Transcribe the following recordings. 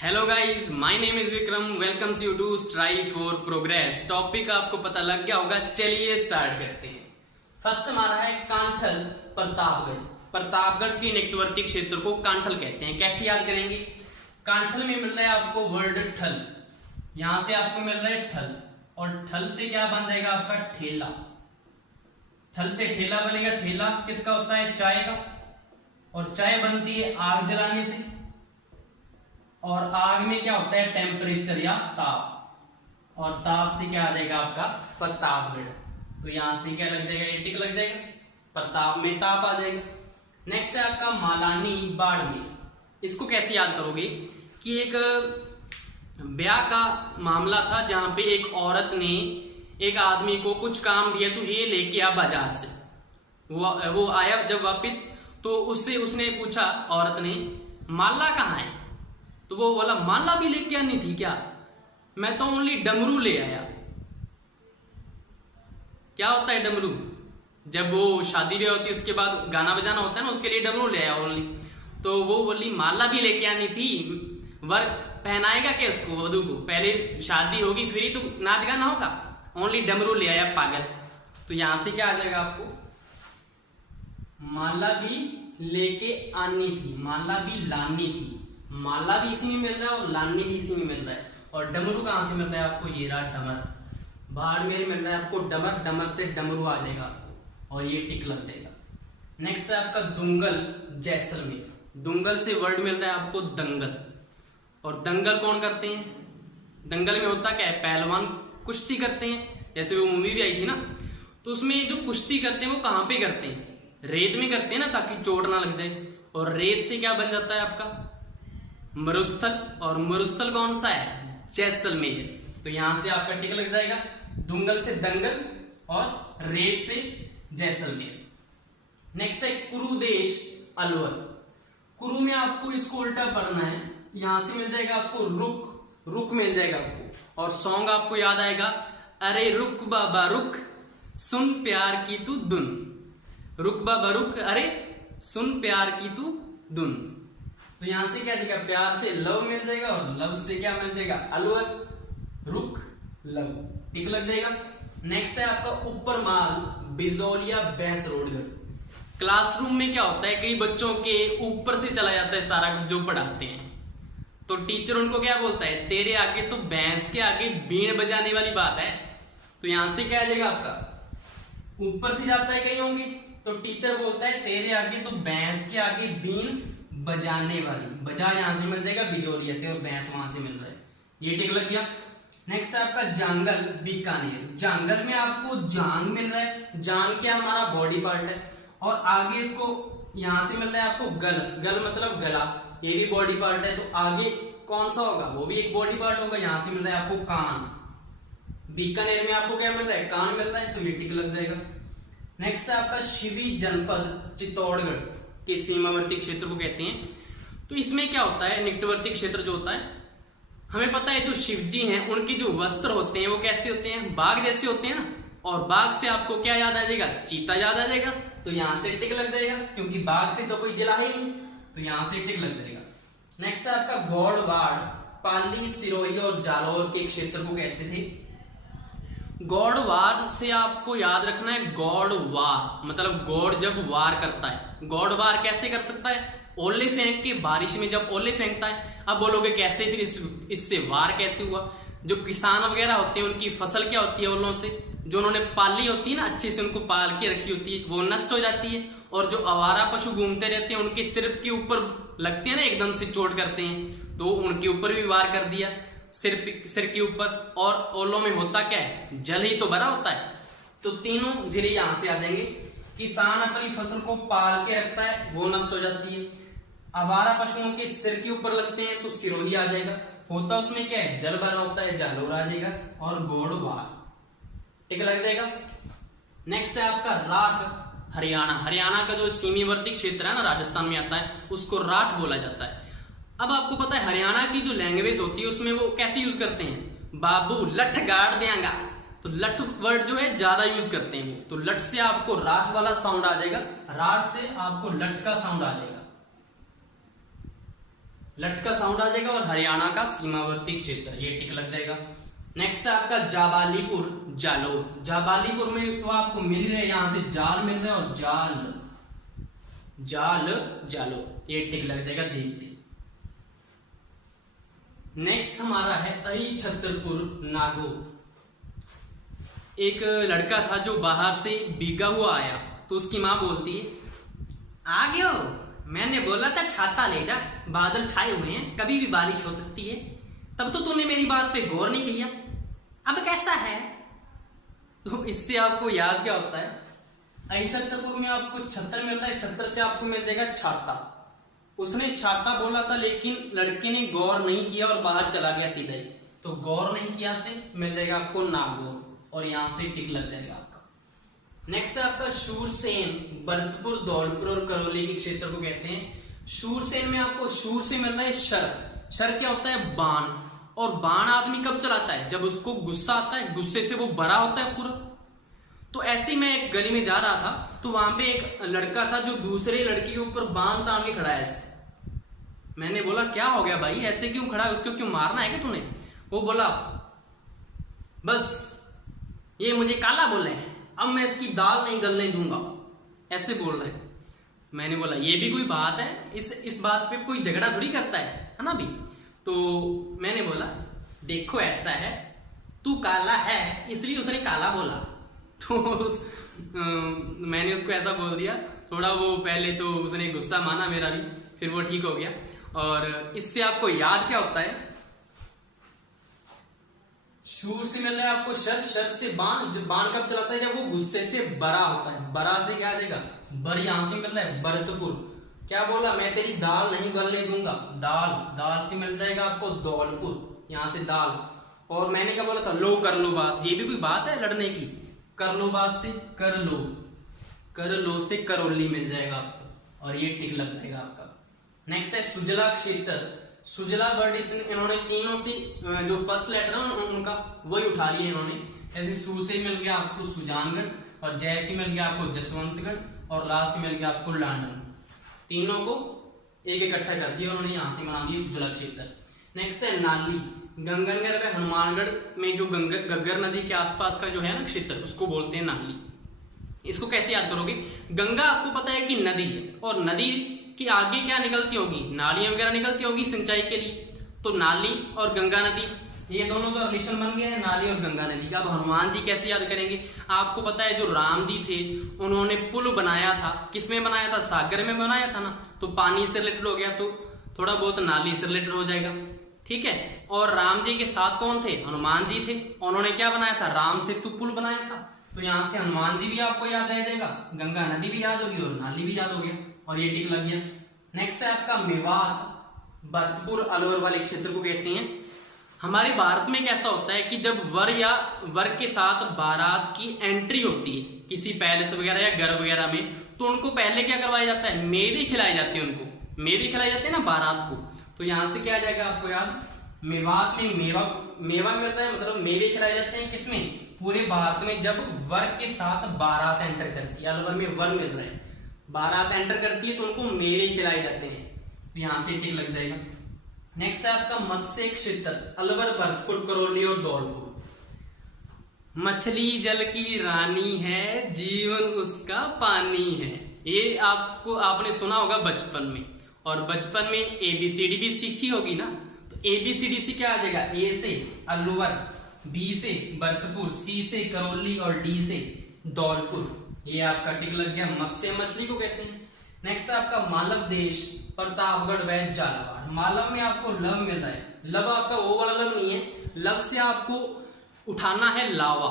Hello guys, my name is Vikram. Welcomes you to strive for progress. Topic आपको पता लग गया होगा, चलिए स्टार्ट करते हैं। फर्स्ट हमारा है कांठल प्रतापगढ़। प्रतापगढ़ के निकटवर्ती क्षेत्र को कांठल कहते हैं। कैसे याद करेंगे? कांठल में मिल रहा है आपको वर्ड ठल, यहां से आपको मिल रहा है ठल, और ठल से क्या बन जाएगा आपका ठेला। ठल से ठेला बनेगा। ठेला किसका होता है? चाय का, और चाय बनती है आग जलाने से, और आग में क्या होता है? टेम्परेचर या ताप, और ताप से क्या आ जाएगा आपका? प्रतापगढ़। तो यहां से क्या लग जाएगा? टिक लग जाएगा, प्रताप में ताप आ जाएगा। नेक्स्ट है आपका मालानी बाड़मेर। इसको कैसे याद करोगे कि एक ब्याह का मामला था जहां पे एक औरत ने एक आदमी को कुछ काम दिया, तुझे ये लेके आ बाजार से। वो आया जब वापिस, तो उससे उसने पूछा, औरत ने, माला कहाँ है? तो वो बोला, माला भी लेके आनी थी क्या? मैं तो ओनली डमरू ले आया। क्या होता है डमरू? जब वो शादी ब्याह होती है उसके बाद गाना बजाना होता है ना, उसके लिए डमरू ले आया ओनली। तो वो बोली, माला भी लेके आनी थी। वर पहनाएगा क्या उसको, वधू को? पहले शादी होगी फिर ही तो नाच गाना होगा। ओनली डमरू ले आया पागल। तो यहां से क्या आ जाएगा आपको? माला भी लेके आनी थी, माला भी लानी थी। माला भी इसी में मिल रहा है और लानी भी इसी में मिल रहा है। और डमरू कहां से मिल रहा है आपको? ये रहा डमर। बाड़मेर मिल रहा है आपको डमर, डमर से डमरू आ जाएगा आपको, और ये टिक लग जाएगा। नेक्स्ट है आपका दुंगल जैसलमेर। दुंगल से वर्ड मिल रहा है आपको दंगल, और दंगल कौन करते हैं? दंगल में होता क्या है? पहलवान कुश्ती करते हैं। जैसे वो मूवी भी आई थी ना, तो उसमें जो कुश्ती करते हैं वो कहां पे करते हैं? रेत में करते हैं ना, ताकि चोट ना लग जाए। और रेत से क्या बन जाता है आपका? मरुस्थल, और मरुस्थल कौन सा है? जैसलमेर। तो यहां से आपका टिक लग जाएगा। दुंगल से दंगल और रेत से जैसलमेर। नेक्स्ट है कुरुदेश अलवर। कुरु में आपको इसको उल्टा पढ़ना है। यहां से मिल जाएगा आपको रुक, रुक मिल जाएगा आपको। और सॉन्ग आपको याद आएगा, अरे रुक बाबा रुक, सुन प्यार की तू धुन। रुक बाबा रुक, अरे सुन प्यार की तू धुन। तो यहां से क्या जाएगा? प्यार से लव मिल जाएगा, और लव से क्या मिल जाएगा? अलवर, रुक, लव, टिक लग जाएगा। नेक्स्ट है आपका ऊपर माल बिजौलिया बैंस रोडगढ़। क्लासरूम में क्या होता है, कई बच्चों के ऊपर से चला जाता है सारा कुछ जो पढ़ाते हैं, तो टीचर उनको क्या बोलता है? तेरे आगे तो भैंस के आगे बीन बजाने वाली बात है। तो यहां से क्या आ जाएगा आपका? ऊपर से जाता है कहीं होंगे, तो टीचर बोलता है तेरे आगे तो भैंस के आगे बीन बजाने वाली। बजा यहां से मिल जाएगा बिजौलिया से, और भैंस वहां से मिल रहा है, ये टिक लग गया। नेक्स्ट है आपका जांगल बीकानेर। जांगल में आपको जांग मिल रहा है। जांग क्या हमारा बॉडी पार्ट है, और आगे इसको यहां से मिल रहा है आपको गल। गल मतलब गला, ये भी बॉडी पार्ट है। तो आगे कौन सा होगा? वो भी एक बॉडी पार्ट होगा। यहां से मिल रहा है आपको कान। बीकानेर में आपको क्या मिल रहा है? कान मिल रहा है, तो ये टिक लग जाएगा। नेक्स्ट है आपका शिवी जनपद चित्तौड़गढ़ के सीमावर्ती क्षेत्र को कहते हैं। तो इसमें क्या होता है? निकटवर्ती क्षेत्र जो होता है, हमें पता है जो शिव जी हैं उनके जो वस्त्र होते हैं वो कैसे होते हैं? बाघ जैसे होते हैं ना। और बाघ से आपको क्या याद आ जाएगा? चीता याद आ जाएगा। तो यहां से टिक लग जाएगा, क्योंकि बाघ से तो कोई जिला ही नहीं, तो यहां से टिक लग जाएगा। नेक्स्ट है आपका गौड़वाड़। पाली, सिरोही और जालौर के क्षेत्र को कहते थे। गौड़वाड़ से आपको याद रखना है गौड़वार, मतलब गौड़ जब वार करता है। गौड़वार कैसे कर सकता है? ओले फेंक के, बारिश में जब ओले फेंकता है। अब बोलोगे कैसे, फिर इससे वार कैसे हुआ? जो किसान वगैरह होते हैं उनकी फसल क्या होती है? ओलों से। जो उन्होंने पाली होती है ना, अच्छे से उनको पाल के रखी होती है, वो नष्ट हो जाती है। और जो आवारा पशु घूमते रहते हैं उनके सिर के ऊपर लगते हैं ना, एकदम से चोट करते हैं, तो उनके ऊपर भी वार कर दिया, सिर के ऊपर। और ओलों में होता क्या है? जल ही तो भरा होता है। तो तीनों जिले यहां से आ जाएंगे। किसान अपनी फसल को पाल के रखता है, वो नष्ट हो जाती है। आवारा पशुओं के सिर के ऊपर लगते हैं, तो सिरोही आ जाएगा। होता उसमें क्या है? जल भरा होता है, जालौर आ जाएगा। और गौड़वार टिक लग जाएगा। नेक्स्ट है आपका राठ हरियाणा। हरियाणा का जो सीमावर्ती क्षेत्र है ना, राजस्थान में आता है, उसको राठ बोला जाता है। अब आपको पता है हरियाणा की जो लैंग्वेज होती है उसमें वो कैसे यूज करते हैं? बाबू लठ गाड़ देंगा, तो लठ वर्ड जो है ज्यादा यूज करते हैं वो। तो लठ से आपको राठ वाला साउंड आ जाएगा, राठ से आपको लठ का साउंड आ जाएगा। लट का साउंड आ जाएगा और हरियाणा का सीमावर्ती क्षेत्र, ये टिक लग जाएगा। नेक्स्ट है आपका जाबालीपुर जालोर। जाबालीपुर में तो आपको मिल रहा है, यहां से जाल मिल रहा है और जाल जाल जालो, ये टिक लग जाएगा देख के। नेक्स्ट हमारा है अहि छतरपुर नागौर। एक लड़का था जो बाहर से भीगा हुआ आया, तो उसकी माँ बोलती है, आ गयो, मैंने बोला था छाता ले जा, बादल छाए हुए हैं, कभी भी बारिश हो सकती है, तब तो तूने मेरी बात पे गौर नहीं किया, अब कैसा है। तो इससे आपको याद क्या होता है, अहि छतरपुर में आपको छतर मिल रहा है, छतर से आपको मिल जाएगा छाता। उसने छाता बोला था लेकिन लड़के ने गौर नहीं किया और बाहर चला गया सीधा ही, तो गौर नहीं किया से मिल जाएगा आपको नागौर, और यहां से टिक लग जाएगा आपका। नेक्स्ट है आपका शूरसेन, भरतपुर, धौलपुर और करौली के क्षेत्र को कहते हैं। शूरसेन में आपको शूर से मिल रहा है शर। शर क्या होता है, बाण, और बाण आदमी कब चलाता है, जब उसको गुस्सा आता है, गुस्से से वो भरा होता है पूरा। तो ऐसे ही मैं एक गली में जा रहा था, तो वहां पे एक लड़का था जो दूसरे लड़की के ऊपर बाण तान के खड़ा है ऐसे। मैंने बोला क्या हो गया भाई, ऐसे क्यों खड़ा है, उसको क्यों मारना है क्या तूने। वो बोला बस ये मुझे काला बोले हैं, अब मैं इसकी दाल नहीं गलने दूंगा, ऐसे बोल रहे। मैंने बोला ये भी कोई बात है, इस बात पे कोई झगड़ा थोड़ी करता है ना भी। तो मैंने बोला देखो ऐसा है, तू काला है इसलिए उसने काला बोला। तो मैंने उसको ऐसा बोल दिया, थोड़ा वो पहले तो उसने गुस्सा माना मेरा भी, फिर वो ठीक हो गया। और इससे आपको याद क्या होता है, शूर से मिल रहा है आपको शर, शर से बाण। जब बाण कब चलाता है, जब वो गुस्से से बरा होता है। बरा से क्या आ जाएगा, बर, यहां से मिल रहा है भरतपुर। क्या बोला, मैं तेरी दाल नहीं गलने दूंगा, दाल, दाल से मिल जाएगा आपको धौलपुर, यहां से दाल। और मैंने क्या बोला था, लो कर लो बात, ये भी कोई बात है लड़ने की। कर लो बात से कर लो, कर लो से करौली मिल जाएगा आपको, और ये टिक लग जाएगा आपका। नेक्स्ट है सुजला क्षेत्र। सुजला वर्ड इन्होंने तीनों से जो फर्स्ट लेटर है उनका वही उठा लिया इन्होंने। ऐसे सु से मिल गया आपको सुजानगढ़, और जय से मिल गया आपको जसवंतगढ़, और ला से मिल गया आपको लांडन। तीनों को एक इकट्ठा कर दिया उन्होंने, यहां से बना दिया सुजला क्षेत्र। नेक्स्ट है नाली। गंगनगर में हनुमानगढ़ में जो गग्गर नदी के आसपास का जो है ना क्षेत्र, उसको बोलते हैं नाली। इसको कैसे याद करोगे, गंगा आपको पता है कि नदी है, और नदी कि आगे क्या निकलती होगी, नालियां वगैरह निकलती होगी सिंचाई के लिए। तो नाली और गंगा नदी, ये दोनों का रिलेशन बन गया है, नाली और गंगा नदी का। अब हनुमान जी कैसे याद करेंगे, आपको पता है जो राम जी थे उन्होंने पुल बनाया था, किसमें बनाया था, सागर में बनाया था ना। तो पानी से रिलेटेड हो गया, तो थोड़ा बहुत नाली से रिलेटेड हो जाएगा, ठीक है। और राम जी के साथ कौन थे, हनुमान जी थे, उन्होंने क्या बनाया था, राम सेतु पुल बनाया था। तो यहां से हनुमान जी भी आपको याद रह जाएगा, गंगा नदी भी याद होगी और नाली भी याद हो गया, और ये टिक लग गया। नेक्स्ट है आपका मेवात, भरतपुर, अलवर वाले क्षेत्र को कहते हैं। हमारे भारत में कैसा होता है कि जब वर या वर के साथ बारात की एंट्री होती है किसी पैलेस वगैरह या घर वगैरह में, तो उनको पहले क्या करवाया जाता है, मेवे खिलाए जाते हैं, उनको मेवे खिलाए जाते हैं ना बारात को। तो यहां से क्या आ जाएगा आपको याद, मेवात में मेवा, मेवा मिलता है, मतलब मेवे खिलाए जाते हैं किसमें, पूरे भारत में जब वर के साथ बारात एंटर करती है। अलवर में वर मिल रहे हैं, बारात एंटर करती है तो उनको मेवे खिलाए जाते हैं, तो यहां से टिक लग जाएगा। नेक्स्ट है आपका मत्स्य क्षेत्र, अलवर, भरतपुर, करौली और धौलपुर। मछली जल की रानी है, जीवन उसका पानी है। ये आपने सुना होगा बचपन में, और बचपन में ABCD भी सीखी होगी ना। तो ABCD से क्या आ जाएगा, A से अलवर, B से भरतपुर, C से करौली और D से धौलपुर। ये आपका टिक लग गया, मत्स्य मछली को कहते हैं। नेक्स्ट है आपका मालव देश, प्रतापगढ़ व झालावाड़। मालव में आपको लव मिल रहा है, लव आपका वो वाला लव नहीं है, लव से आपको उठाना है लावा।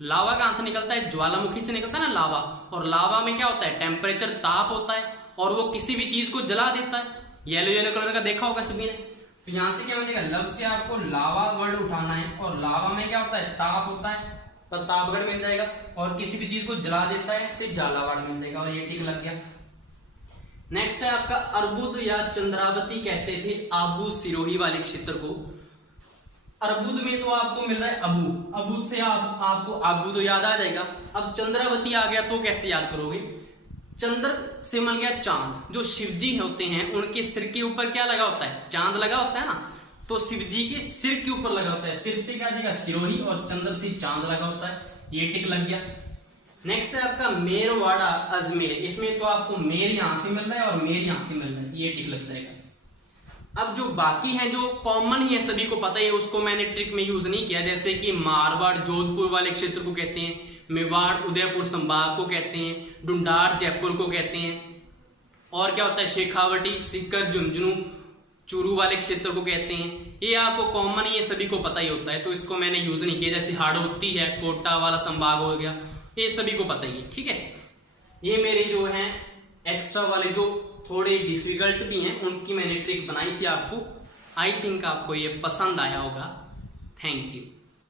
लावा कहां से निकलता है, ज्वालामुखी से निकलता है ना लावा, और लावा में क्या होता है, टेम्परेचर, ताप होता है, और वो किसी भी चीज को जला देता है। येलो येलो कलर का देखा होगा सभी ने। तो यहां से क्या बनेगा, लव से आपको लावा वर्ड उठाना है, और लावा में क्या होता है, ताप होता है, प्रतापगढ़ मिल जाएगा, और किसी भी चीज को जला देता है सिर्फ झालावाड़ मिल जाएगा, और ये टिक लग गया। नेक्स्ट है आपका अर्बुद या चंद्रावती कहते थे आबू सिरोही वाले क्षेत्र को। अर्बुद में तो आपको मिल रहा है अबू, अबू से आपको आबू तो याद आ जाएगा। अब चंद्रावती आ गया तो कैसे याद करोगे, चंद्र से मिल गया चांद। जो शिव जी होते हैं उनके सिर के ऊपर क्या लगा होता है, चांद लगा होता है ना, तो शिव जी के सिर के ऊपर लगा होता है, सिर से क्या जाएगा सिरोही, और चंद्र से चांद लगा होता है, ये टिक लग गया। नेक्स्ट है आपका मेरवाड़ा अजमेर, इसमें तो आपको मेर यहां से मिल रहा है और मेर यहां से मिल रहा है, ये टिक लग जाएगा। अब जो बाकी हैं जो कॉमन ही है, सभी को पता ही है, उसको मैंने ट्रिक में यूज नहीं किया, जैसे कि मारवाड़ जोधपुर वाले क्षेत्र को कहते हैं, मेवाड़ उदयपुर संभाग को कहते हैं, डुंडार जयपुर को कहते हैं, और क्या होता है शेखावटी सीकर झुंझुनू चूरू वाले क्षेत्र को कहते हैं। ये आपको कॉमन ही है, सभी को पता ही होता है, तो इसको मैंने यूज नहीं किया। जैसे हाड़ौती है, कोटा वाला संभाग हो गया, ये सभी को पता ही है, ठीक है। ये मेरे जो हैं एक्स्ट्रा वाले जो थोड़े डिफिकल्ट भी हैं उनकी मैंने ट्रिक बनाई थी आपको। आई थिंक आपको ये पसंद आया होगा। Thank you.